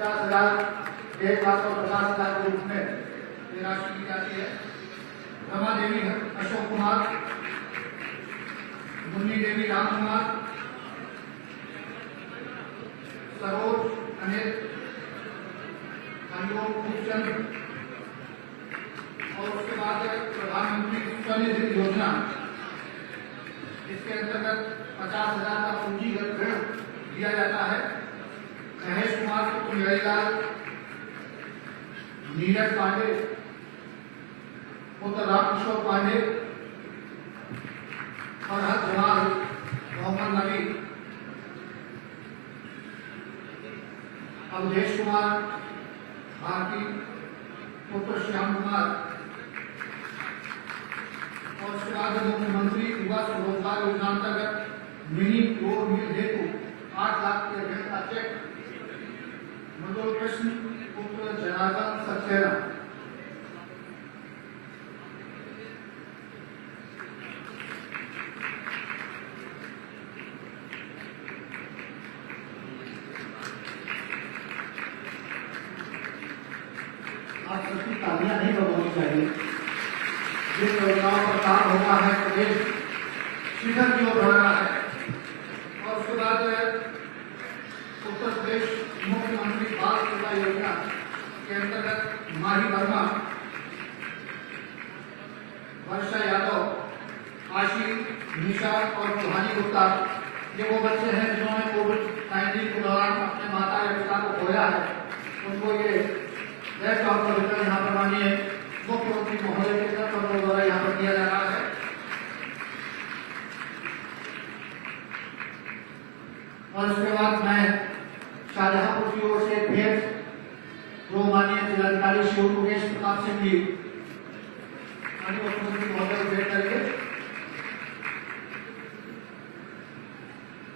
50,000, 1,50,000 के रूप में ये राशि दी जाती है। रमा देवी अशोक कुमार, मुन्नी देवी राम कुमार, सरोज अनिल, अनमोल खूबचंद, और उसके बाद प्रधानमंत्री स्वनिधि योजना, इसके अंतर्गत 50,000 का पूंजीगत ऋण दिया जाता है। महेश कुमार पुंजरीलाल, नीरज पांडे, पुत्र रामकिशोर पांडे, फरहत जमाल, मोहम्मद नबी, अवधेश कुमार भारती, पुत्र श्याम कुमार, और उसके बाद मुख्यमंत्री युवा स्वरोजगार योजना अंतर्गत मिनी फ्लोर मिल हेतु 8 लाख के ऋण का चेक मधुर कृष्ण पुत्र जनार्दन सक्सेना। आप सबकी तालियां नहीं बजानी चाहिए। जिन योजनाओं पर काम होना है प्रदेश शिखर की ओर बढ़ रहा है। और उसके बाद उत्तर प्रदेश मुख्यमंत्री बाल सेवा योजना के अंतर्गत माही वर्मा, वर्षा यादव, आशी, निशा और सुहानी गुप्ता, ये वो बच्चे हैं जिन्होंने कोविड-19 के दौरान अपने माता या पिता को खोया है। उनको ये लैपटॉप का वितरण यहाँ पर मानिए मुख्यमंत्री महोदय के तरफ द्वारा यहाँ पर किया जा रहा है। और उसके बाद मैं शाहजहांपुर की ओर से भेंट जो माननीय जिलाधिकारी शिव मुकेश प्रताप सिंह जी माननीय मुख्यमंत्री महोदय को भेंट करेंगे,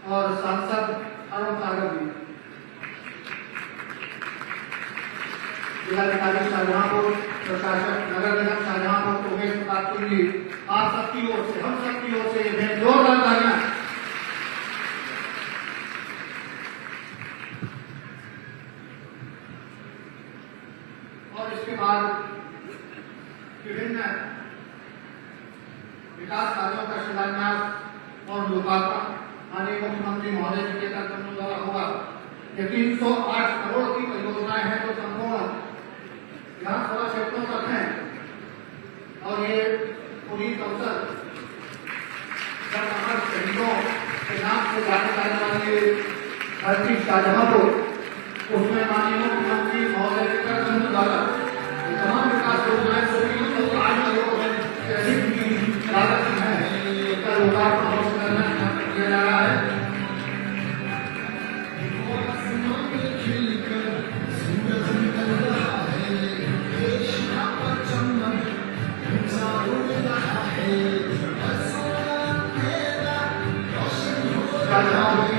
और सांसद अरुण सागर जी, जिलाधिकारी शाहजहांपुर, प्रशासक नगर निगम शाहजहांपुर उमेश प्रताप सिंह जी, आप सबकी ओर से, हम सबकी ओर से ये जोरदार तालियां। और इसके बाद विभिन्न विकास कार्यों का शिलान्यास और लोकार्पण माननीय मुख्यमंत्री महोदय जी के कार्यक्रम द्वारा होगा। ये 308 करोड़ की परियोजनाएं हैं जो संपूर्ण विधानसभा क्षेत्रों तक हैं। और ये पुनीत अवसर जब अमर शहीदों के नाम से जाने जाने वाली धरती शाहजहांपुर, उसमें माननीय मुख्यमंत्री महोदय के कार्यक्रम द्वारा तमाम विकास योजनाएं जो 8 करोड़ से अधिक की लागत में है, उसका लोकार्पण किया जा रहा है।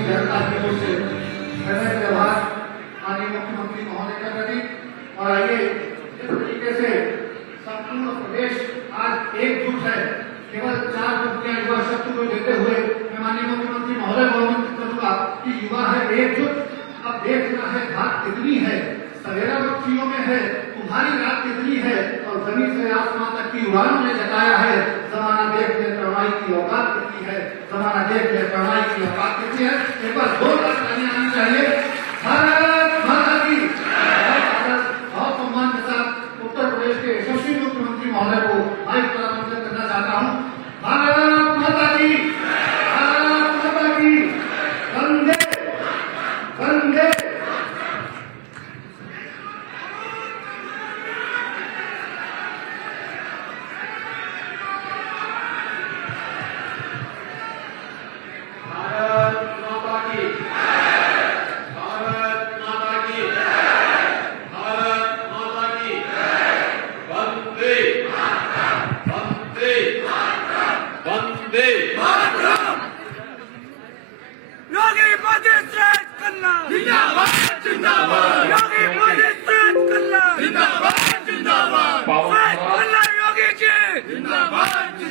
जनता की ओर से व्यवहार माननीय मुख्यमंत्री महोदय कर रही। और आइए इस तरीके से संपूर्ण प्रदेश आज एकजुट है। केवल 4 पंक्तियां युवा शक्ति को देते हुए मैं माननीय मुख्यमंत्री महोदय को आमंत्रित करूंगा कि युवा है एकजुट, अब देखना है घात कितनी है, सवेरा पक्षियों में है, तुम्हारी रात कितनी है, और जमीन से आसमान तक की उड़ानों ने जताया है जमाना देख ले करुणाई की औकात कितनी है, जमाना देख ले करुणाई की औकात कितनी है। एक बार जोरदार तालियां आनी चाहिए। भारत माता की बहुत सम्मान के साथ उत्तर प्रदेश के यशस्वी मुख्यमंत्री महोदय को माइक पर आमंत्रित करना चाहता हूँ। भारत माता की, भारत माता की, वंदे वंदे।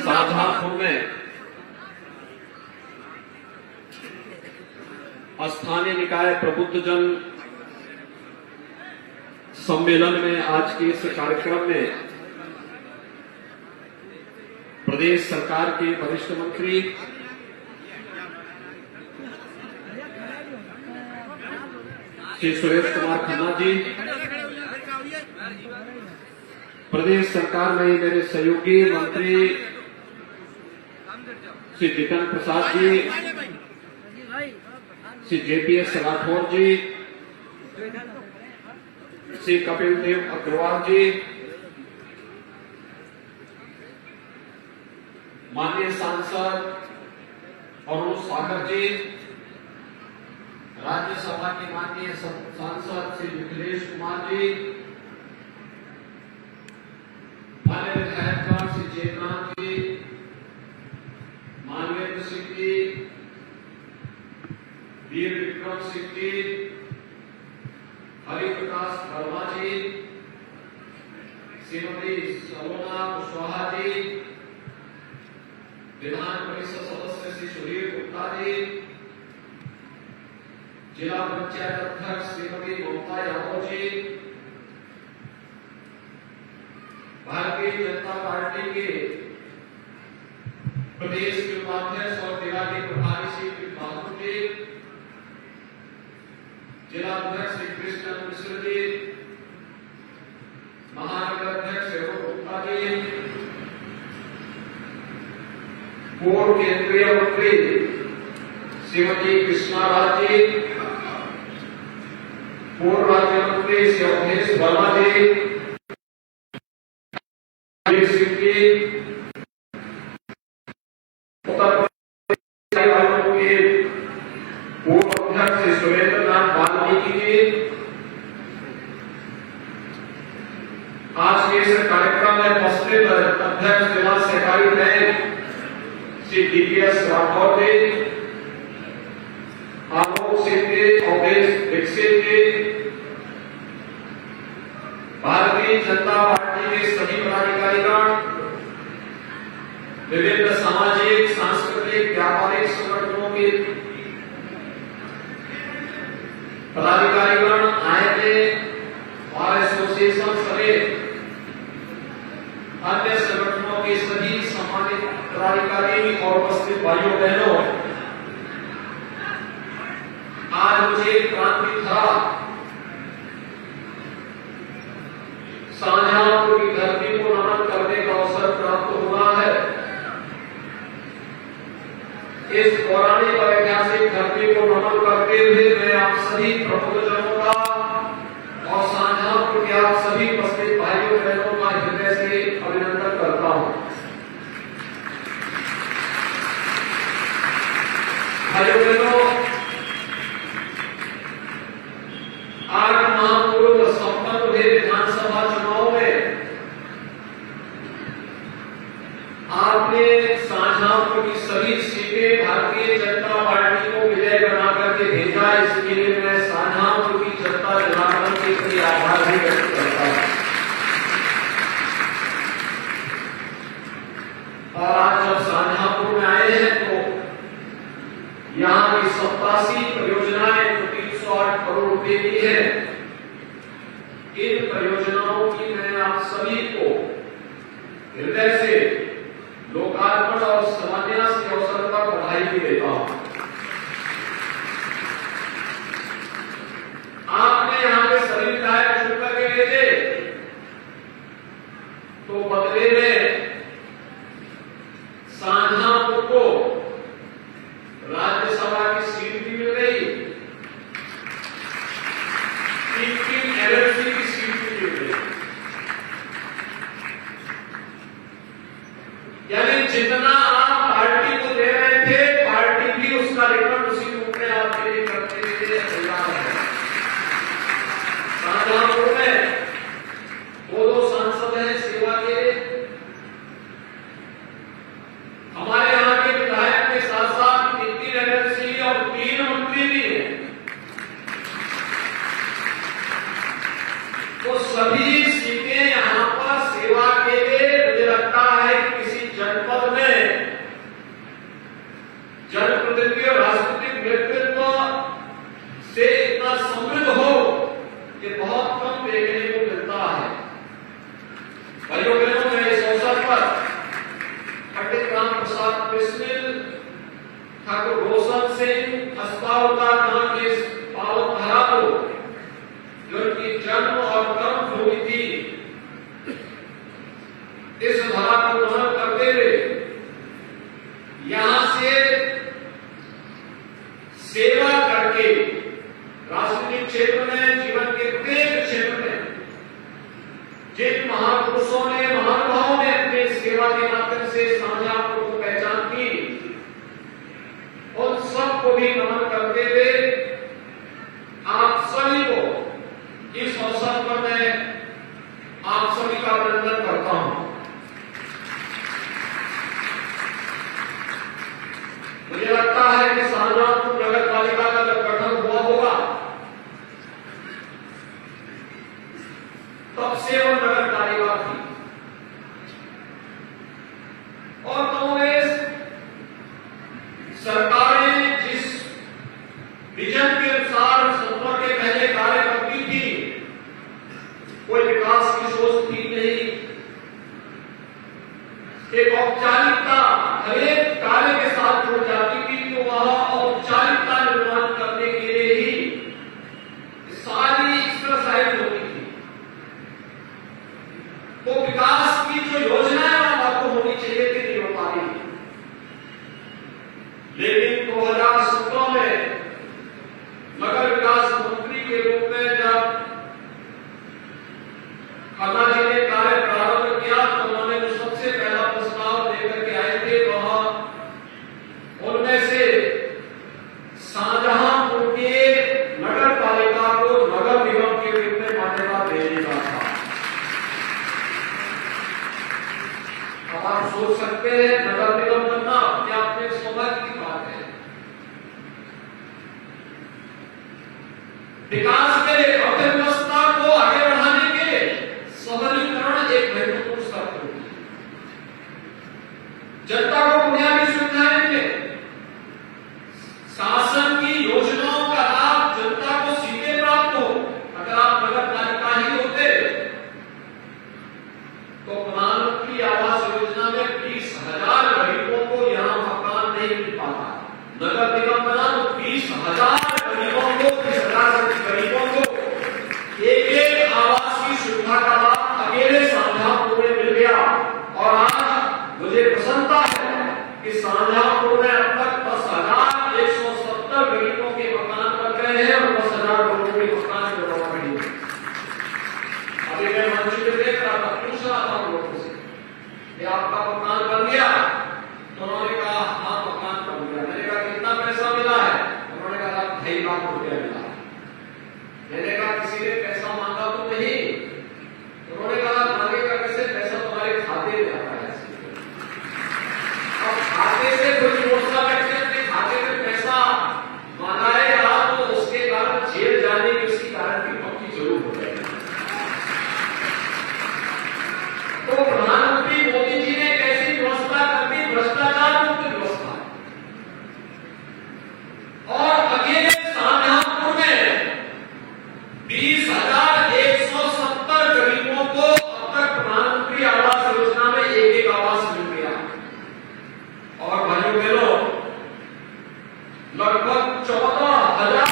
शाहजहांपुर में स्थानीय निकाय प्रबुद्धजन सम्मेलन में आज के इस कार्यक्रम में प्रदेश सरकार के वरिष्ठ मंत्री श्री सुरेश कुमार खन्ना जी, प्रदेश सरकार में मेरे सहयोगी मंत्री श्री जितेंद्र प्रसाद जी, श्री जेपीएस राठौर जी, श्री कपिल देव अग्रवाल जी, माननीय सांसद अरुण सागर जी, राज्यसभा के माननीय सांसद श्री मिथिलेश कुमार जी, माननीय विधायकगण श्री जयनाथ जी, मानवेंद्र सिंह जी, वीर विक्रम सिंह जी, हरिप्रकाश वर्मा जी, श्रीमती सलोना कुशवाहा जी, विधान परिषद सदस्य श्री सुधीर गुप्ता जी, जिला पंचायत अध्यक्ष श्रीमती ममता यादव जी, भारतीय जनता पार्टी के प्रदेश के उपाध्यक्ष और जिला के प्रभारी श्री बहादुर जी, जिला अध्यक्ष श्री कृष्ण मिश्र जी, महानगर अध्यक्ष एवं गुप्ता जी, पूर्व केंद्रीय मंत्री श्रीमती कृष्णा राज जी, पूर्व राज्य मंत्री श्री अवधेश वर्मा जी, सिंह जी, उत्तर प्रदेश के पूर्व अध्यक्ष श्री सुरेंद्र नाथ वाल्मीकि जी, आज के इस कार्यक्रम में उपस्थित अध्यक्ष जिला सहकारी बैंक श्री डीपीएस राठौर जी, आलोक सिंह जी, अवधेश दीक्षित जी, भारतीय जनता पार्टी के सभी पदाधिकारीगण, विभिन्न सामाजिक सांस्कृतिक व्यापारिक संगठनों के पदाधिकारीगण आए थे और एसोसिएशन समेत अन्य संगठनों के सभी सम्मानित पदाधिकारी और उपस्थित भाइयों बहनों, आज मुझे क्रांति धारा शाहजहांपुर की धरती को नमन करने का अवसर प्राप्त हुआ है। इस पौराणिक और ऐतिहासिक धरती को नमन करते हुए मैं आप सभी प्रबुद्धजनों का और शाहजहांपुर के आप सभी उपस्थित भाइयों बहनों का हृदय से अभिनंदन करता हूं। भाइयों बहनों, आज महापूर्व संपन्न हुए विधानसभा चुनाव में आपने शाहजहांपुर की सभी सीटें भारतीय जनता पार्टी को विजय बना करके भेजा। इसके लिए मैं शाहजहांपुर की जनता जनार्दन के प्रति आभार भी व्यक्त करता हूं। और आज जब शाहजहांपुर में आए हैं तो यहाँ की 87 परियोजनाएं 308 करोड़ रुपए की है। इन परियोजनाओं की मैं आप सभी को हृदय से लोकार्पण और शिलान्यास के अवसर पर बधाई भी देता हूं। आपने यहां के सभी विधायक चुन करके भेजे तो बदले में शाहजहांपुर को राज्यसभा की सीट भी मिल गई, 3 एलएलसी की सीट भी मिल गई। यानी जितना आप पार्टी को दे रहे थे, पार्टी भी उसका रिटर्न उसी रूप में आपके लिए करने के लिए तैयार है। शाहजहांपुर में 2 सांसद हैं सेवा के। हमारे यहाँ के विधायक के साथ साथ 3 एलएलसी और 3 मंत्री भी हैं। तो सभी सीटें यहाँ पर सेवा के लिए, मुझे लगता है कि किसी जनपद में जनप्रतिनिधि और राजनीतिक नेतृत्व से इतना समृद्ध हो कि बहुत कम देखने क्षेत्र में, जीवन के प्रत्येक क्षेत्र में जिन महापुरुषों ने, महानुभावों ने अपने सेवा के माध्यम से साझापुर को पहचान की, उन सबको भी नमन करते हुए आप सभी को इस अवसर पर मैं आप सभी का अभिनंदन करता हूं। मुझे लगता है कि शाहजहांपुर नगर पालिका का जब गठन हुआ होगा तब से वो नगर पालिका थी और कांग्रेस सरकारें जिस विजन के अनुसार सत्ता के पहले कार्य करती थी, कोई विकास की सोच थी नहीं। एक औपचारिकता हर एक कार्य के साथ जुड़ जाती थी, तो वह औपचारिकता निर्माण करने के लिए ही सारी एक्सरसाइज होती थी। तो विकास की जो योजनाएं लागू होनी चाहिए थी, नहीं हो पा रही। लेकिन 2017 में नगर विकास मंत्री के रूप में जब खन्ना जी ने कार्य प्रारंभ किया तो उन्होंने जो सबसे पहला प्रस्ताव लेकर के आए थे वह उनमें से शाहजहांपुर के नगर पालिका को नगर निगम के रूप में मान्यता देने का था। अब आप सोच सकते हैं नगर निगम बनना अपने आप में सौभाग्य की बात है। विकास के अर्थव्यवस्था को आगे बढ़ाने के सबलीकरण एक महत्वपूर्ण शर्त होती है। जनता को बुनियादी सुविधाएं मिले, शासन की योजनाओं का लाभ जनता को सीधे प्राप्त हो। अगर आप नगर पालिका ही होते तो प्रधानमंत्री आवास योजना में 20,000 गरीबों को यहां मकान नहीं मिल पाता। नगर निगम बना तो 20,000 गरीबों को, 20,000 गरीबों को एक आवास की सुविधा का लाभ अकेले शाहजहांपुर में मिल गया। और आज मुझे प्रसन्नता है कि शाहजहांपुर में अब तक 10,170 गरीबों के मकान बन गए हैं और 10,000 लोगों के मकान की व्यवस्था बनी है। अभी मैं मंच में देख रहा था, पूछ रहा था लोगों से कि आपका मकान बन गया? तो उन्होंने कहा हाँ मकान बन गया। मैंने कहा कितना पैसा मिला है? उन्होंने कहा 2.5 लाख रुपया मिला। मैंने कहा किसी ने पैसा मांगा तो नहीं? उन्होंने कहा मांगेगा कैसे, पैसा तुम्हारे खाते में आता है। अब खाते से कोई योजना करके अपने खाते में पैसा मंगाएगा तो उसके कारण जेल जाने की उसकी गारंटी पक्की जरूर हो जाएगी। तो प्रधानमंत्री मोदी जी ने कैसी व्यवस्था कर दी, भ्रष्टाचार मुक्त व्यवस्था। और अकेले शाहजहांपुर में 20,170 गरीबों को अब तक प्रधानमंत्री आवास योजना में एक आवास मिल गया। और भाइयों बहनों, लगभग 14,000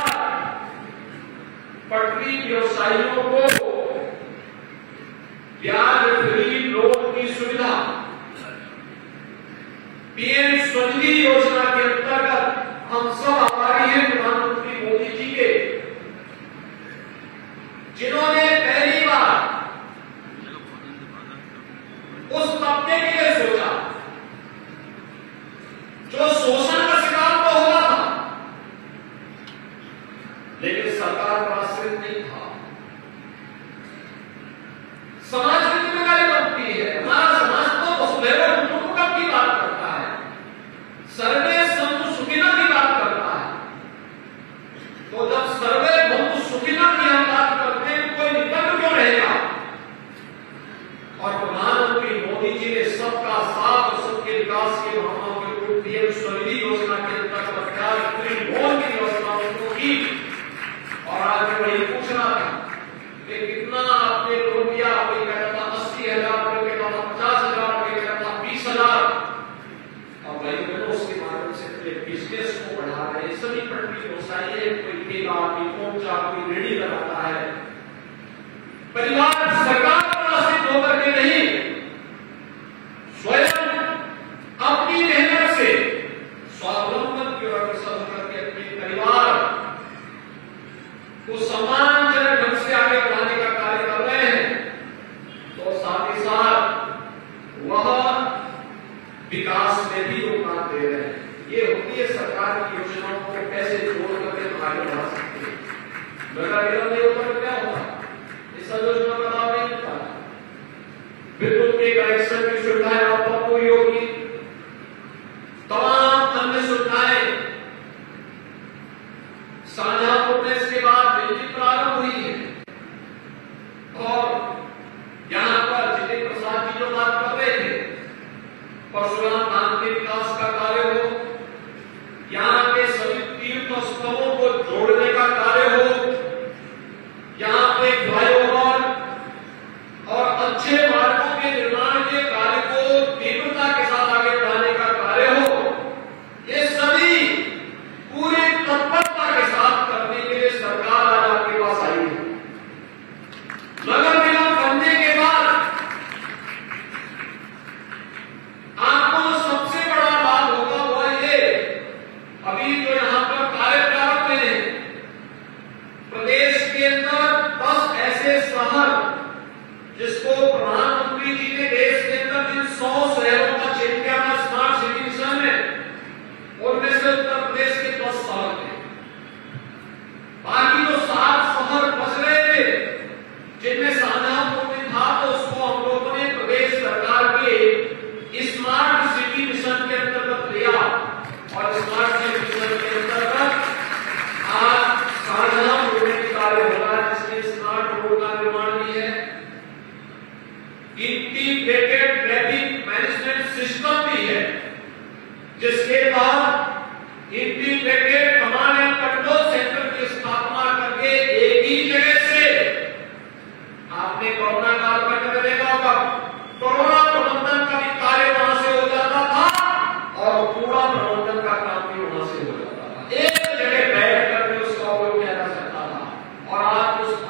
पटरी व्यवसायियों को ब्याज फ्री लोन की सुविधा पीएम स्वनिधि योजना के अंतर्गत हम सब आभारी हैं प्रधानमंत्री मोदी जी के, जिन्होंने पहली बार उस तबके के लिए सोचा जो शोषण का शिकार तो हो रहा था लेकिन सरकार पर आश्रित नहीं था। समाज की जिम्मेदारी बनती है। हमारा समाज तो वसुधैव कुटुंबकम की बात करता है, सर्वे संतु सुखिनः की बात करता है। तो जब सर्वे बंधु सुखिनः की हम बात करते हैं, कोई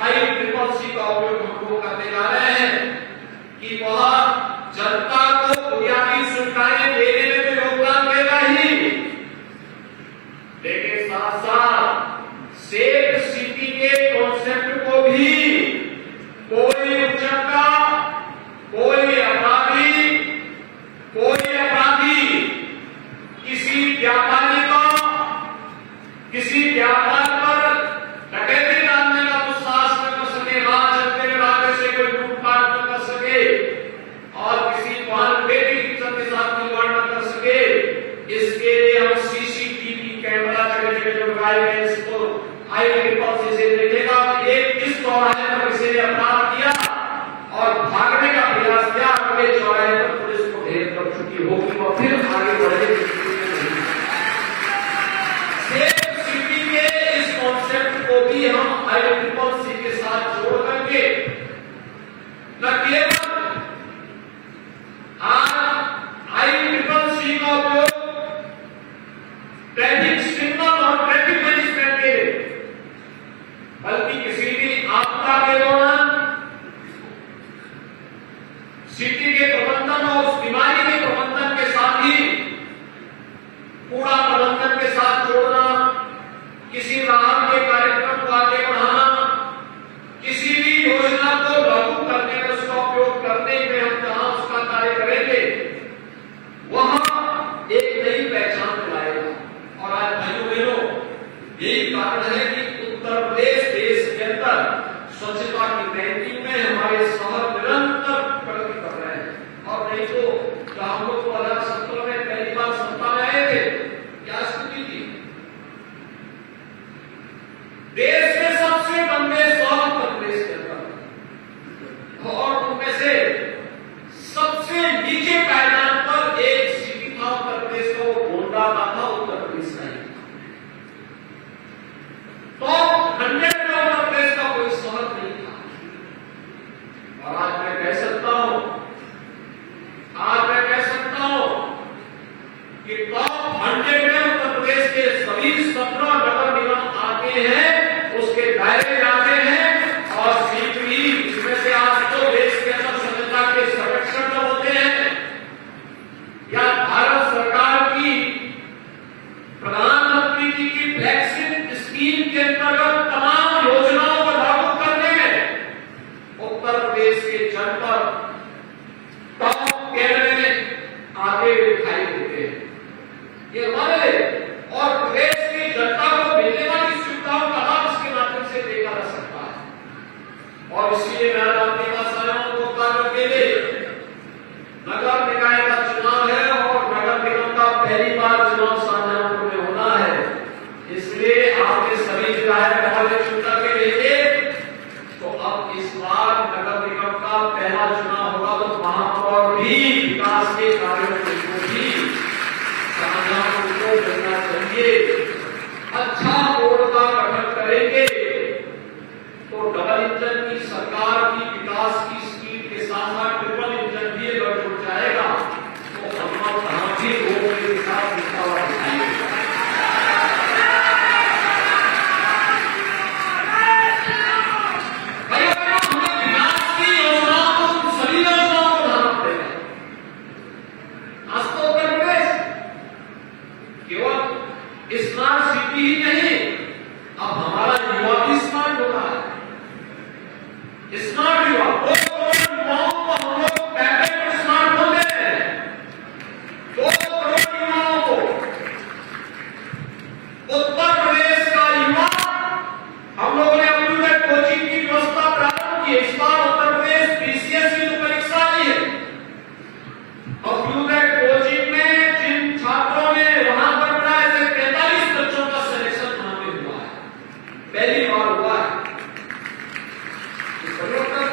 ICCC का उपयोग हम लोग करते जा रहे हैं कि वह जनता को बुनियादी सुविधाएं देने में तो योगदान देगा ही, लेकिन साथ साथ सेफ सिटी के कॉन्सेप्ट को भी कोई उच्चका, कोई अपराधी किसी व्यापारी को किसी व्यापार पर डकैती डालने का दुस्साहस न कर सके, राह चलते में रास्ते से कोई लूटपाट न कर सके और किसी वाहन बेटी की इज्जत के साथ खिलवाड़ न कर सके। इसके लिए हम CCTV कैमरा जगह जगह जो लगाए गए, इसको ICCC से देखेगा कि एक इस चौराहे पर किसी ने अपराध किया और भागने का प्रयास किया, अगले चौराहे पर पुलिस को ढेर कर चुकी होगी और फिर आगे बढ़ेगी। को भी हम ICCC के साथ जोड़ करके न केवल आज ICCC का उपयोग ट्रैफिक सिग्नल और ट्रैफिक मैनेजमेंट के लिए, बल्कि किसी भी आपदा के दौरान सिटी के प्रबंधन और उस बीमारी के प्रबंधन के साथ ही कूड़ा प्रबंधन के साथ जोड़ना, किसी राहत के कार्यक्रम को आगे बढ़ाना, किसी भी योजना को लागू करने में उसका उपयोग करने में हम जहां उसका कार्य करेंगे वहां एक नई पहचान दिलाएगा। और आज भाइयों बहनों, यही कारण है कि उत्तर प्रदेश देश के अंदर स्वच्छता की रैंकिंग में हमारे शहर निरंतर प्रगति कर रहे हैं। और नहीं तो हम लोग 2017 में पहली बार सत्ता में आए थे, क्या स्थिति थी? देश में सबसे गंदे शहर उत्तर प्रदेश के अंदर, और उनमें से सबसे नीचे पायदान पर एक सिटी था उत्तर प्रदेश का, वो गोंडा का था, उत्तर प्रदेश का ही। तो 100 में उत्तर प्रदेश का कोई शहर नहीं था। और आज मैं कह सकता हूं कि टॉप 100 में उत्तर प्रदेश के सभी 17 नगर निगम आते हैं, उसके दायरे आते हैं। और शीघ्र ही इसमें से आज तो देश के अंदर स्वच्छता के सर्वेक्षण होते हैं या भारत सरकार की प्रधानमंत्री जी की फ्लैगशिप स्कीम के अंतर्गत तमाम योजनाओं को लागू करने में उत्तर प्रदेश के जनपद टॉप 10 में आगे दिखाई देते हैं। ये हमारे और प्रदेश की जनता को मिलने वाली सुविधाओं का लाभ इसके माध्यम से देखा जा सकता है। और इसलिए मैं अपने वासाओं को कार्य के लिए नगर निकाय का चुनाव है और नगर निगम का पहली बार चुनाव शाहजहांपुर में होना है। इसलिए आपके सभी विधायक हमारे चुनाव के लिए, तो अब इस बार नगर निगम का पहला चुनाव होगा तो वहां पर भी विकास के कार्यों को भी शाहजहांपुर को मिलना चाहिए। अच्छा बोर्ड का गठन करेंगे तो डबल इंजन की सरकार की विकास की स्कीम के साथ साथ ट्रिपल इंजन भी अगर जुड़ जाएगा तो हम कहां भी लोगों के साथ मुकाबला दिखाएंगे। स्मार्ट सिटी ही नहीं, अब हमारा युवा भी स्मार्ट हो रहा है। स्मार्ट युवा, 2 करोड़ युवाओं को हम लोग पैकेट पर स्मार्ट होते हैं। 2 करोड़ युवाओं को उत्तर प्रदेश का युवा हम लोगों ने अपनी कोचिंग की व्यवस्था प्रारंभ की। इस बार उत्तर प्रदेश BCS की जो परीक्षा ली है, अभ्युदय कोचिंग में जिन छात्रों ने वहां पर पहली बार हुआ है। परिवर्तन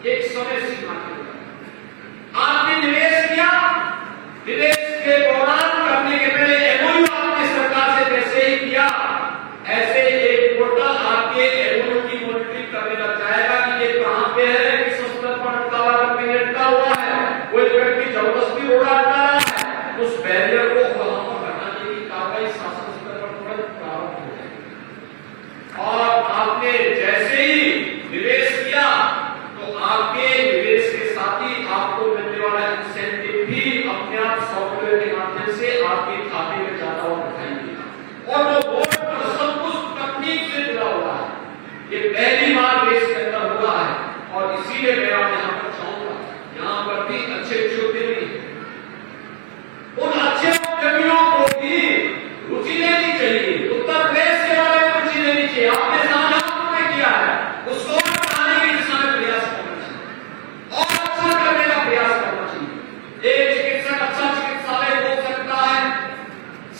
एक समय सीमा के अंदर आपने निवेश किया, निवेश के दौरान करने के पहले एमओयू आपने सरकार से वैसे ही किया, ऐसे एक पोर्टल आपके एमओयू की मॉनिटरिंग करने लग जाएगा कि ये कहां पे है, किस स्तर पर अटका हुआ है, कोई व्यक्ति जबरदस्ती रोड़ा अटका रहा है, उस बैरियर को वहां पर हटाने की कार्रवाई शासन स्तर पर तुरंत प्रारंभ हो जाएगी। और आपने जैसे ही निवेश किया तो आपके निवेश के साथ ही आपको मिलने वाला इंसेंटिव भी अपने आप सॉफ्टवेयर के माध्यम से आपके खाते में जाता हुआ दिखाई देगा। और वो बोर्ड पर सब कुछ तकनीक से जुड़ा हुआ है, ये पहली बार देश के अंदर हुआ है। और इसीलिए मैं यहाँ पर चाहूंगा, यहाँ पर भी अच्छे उद्यमी हैं, उन अच्छे उद्यमियों को भी रुचि लेनी चाहिए, उत्तर प्रदेश के बारे में रुचि लेनी चाहिए। आपने शाहजहांपुर में किया है, उसको बढ़ाने की दिशा में प्रयास करना चाहिए और अच्छा करने का प्रयास करना चाहिए। एक चिकित्सक अच्छा चिकित्सालय हो सकता है,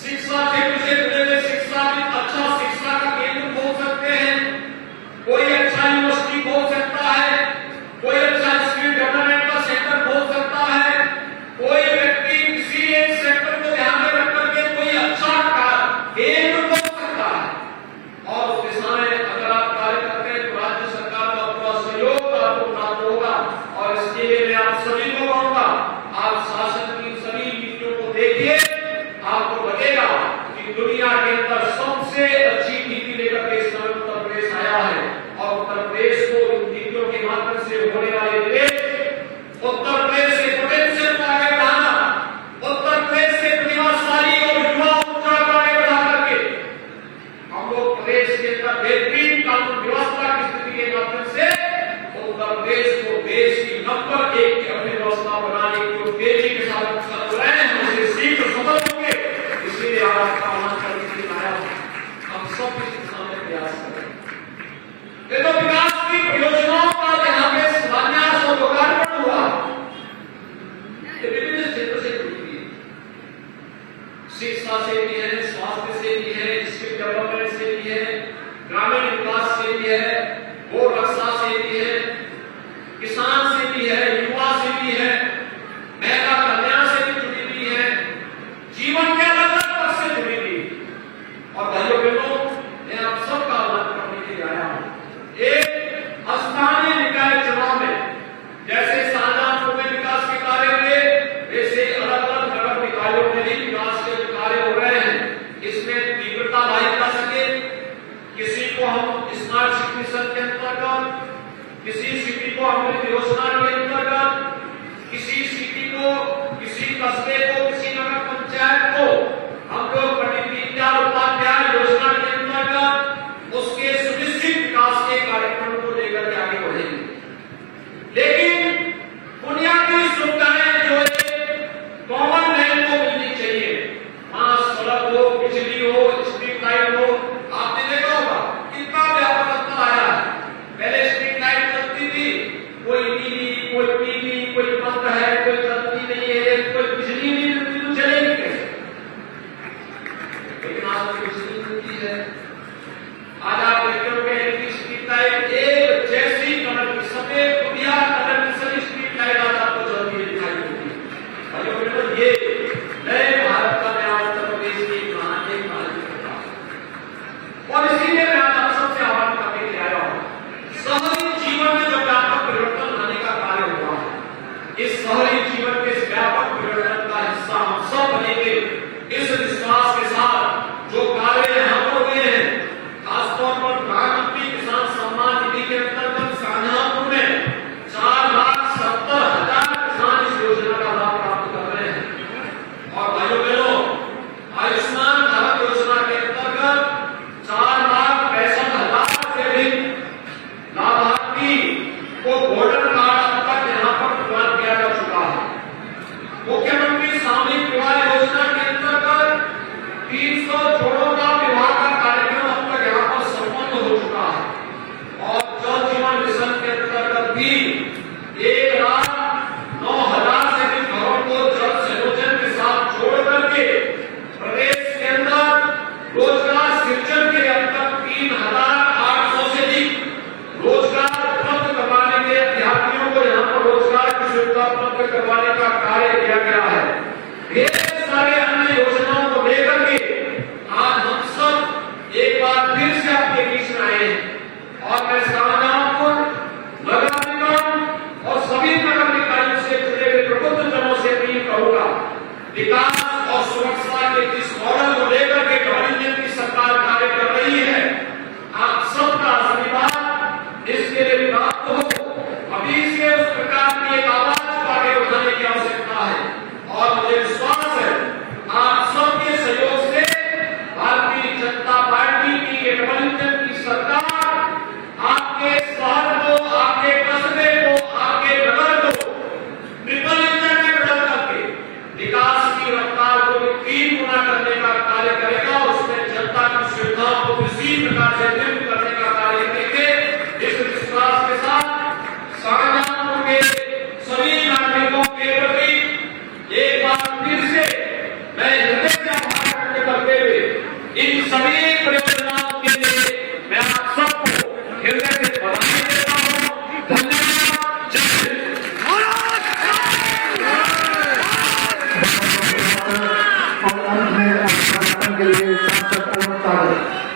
शिक्षा क्षेत्र से जुड़े हुए शिक्षा में अच्छा शिक्षा का केंद्र हो सकते हैं, कोई अच्छा यूनिवर्सिटी हो सकता है, कोई अच्छा स्किल डेवलपमेंट का सेंटर हो सकता है, कोई व्यक्ति किसी एक सेक्टर को ध्यान में रख करके कोई अच्छा केंद्र हो सकता है। और उस दिशा में अगर आप कार्य करते हैं तो राज्य सरकार का पूरा सहयोग आपको प्राप्त होगा। और इसके लिए मैं आप सभी को कहूंगा, आप शासन की सभी नीतियों को देखिए, आपको लगेगा कि दुनिया के अंदर सबसे अच्छी नीति लेकर के इस समय उत्तर प्रदेश आया है। और उत्तर प्रदेश को इन नीतियों के माध्यम से होने वाले निवेश, उत्तर प्रदेश के पोटेंशियल को आगे बढ़ाना, उत्तर प्रदेश के प्रतिभाशाली और युवा ऊर्जा को आगे बढ़ा करके हम लोग प्रदेश के अंदर बेहतरीन कानून व्यवस्था की स्थिति के माध्यम से उत्तर प्रदेश को देश की नंबर 1 की अर्थव्यवस्था बनाने की तेजी के साथ चल रहे हैं, हम इसे शीघ्र सफल होंगे। इसलिए आज आपका आमंत्रण करके आया हूं, हम सब इस दिशा में प्रयास करें। ये तो विकास की परियोजनाओं का यहाँ पे शिलान्यास और लोकार्पण हुआ, ये विभिन्न क्षेत्र से जुड़ी हुई है, शिक्षा से भी है, स्वास्थ्य से भी है, स्किल डेवलपमेंट से भी है, ग्रामीण विकास से भी है, गौ रक्षा से भी है, किसान से भी है, युवा से भी है, महिला कल्याण से भी जुड़ी हुई है, जीवन के अलग अलग पक्ष से जुड़ी हुई है। और भाइयों बहनों, मैं आप सबका आह्वान करने के लिए आया हूं, एक स्थानीय निकाय चुनाव में जैसे शाहजहांपुर में विकास के कार्य हुए, वैसे अलग अलग नगर निकायों में भी विकास के कार्य हो रहे हैं। इसमें तीव्रता लाई जा सके, किसी को हम स्मार्ट सिटी मिशन के अंतर्गत, किसी सिटी को अमृत योजना के अंतर्गत, किसी सिटी को, किसी कस्बे को, किसी नगर पंचायत को हम लोग पंडित दीनदयाल उपाध्याय योजना के अंतर्गत उसके सुनिश्चित विकास के कार्यक्रम को लेकर के आगे बढ़ेंगे। लेकिन बुनियादी सुविधाएं जो कॉमन मैन को मिलनी चाहिए, वहां सड़क हो, बिजली हो, स्ट्रीट लाइट हो। आपने देखा होगा कितना व्यापक अंतर आया है, पहले स्ट्रीट लाइट चलती थी, कोई नीली, कोई पीली, कोई बंद है, कोई चलती नहीं है, कोई बिजली नहीं मिलती तो चलेगी कैसे? लेकिन आज तो बिजली मिलती है। आज आप देखोगे कि स्ट्रीट लाइट एक जैसी कलर की, सफेद बढ़िया कलर की सभी स्ट्रीट लाइट आज आपको जल्दी में दिखाई देती है। भाइयों बहनों, ये नए भारत का नया उत्तर प्रदेश की कहानी करता है। और इसीलिए मैं आप सबसे आह्वान करने के लिए आया हूं, शहरी जीवन में जो व्यापक परिवर्तन लाने का कार्य हुआ है, इस शहरी जीवन के व्यापक परिवर्तन का हिस्सा हम सब बनेंगे। इस विश्वास के साथ जो कार्य यहाँ पर हुए हैं, खासतौर पर प्रधानमंत्री किसान सम्मान निधि के अंतर्गत शाहजहांपुर में 4,70,000 किसान इस योजना का लाभ प्राप्त कर रहे हैं। और भाइयों बहनों, आयुष्मान भारत योजना के अंतर्गत 4,65,000 से अधिक लाभार्थी को गोल्डन कार्ड अब तक यहाँ पर प्रदान किया जा चुका है। मुख्यमंत्री सामूहिक विवाह योजना के अंतर्गत 300 जोड़ों का विवाह का कार्यक्रम अब तक यहाँ पर संपन्न हो चुका है। और जल जीवन मिशन के अंतर्गत भी 1,09,000 से अधिक घरों को जल संयोजन के साथ जोड़ करके प्रदेश के अंदर रोजगार सृजन के लिए अब तक 3,800 से अधिक रोजगार उपलब्ध करवाने के अभ्यर्थियों को के लिए सांसद अरुण सागर।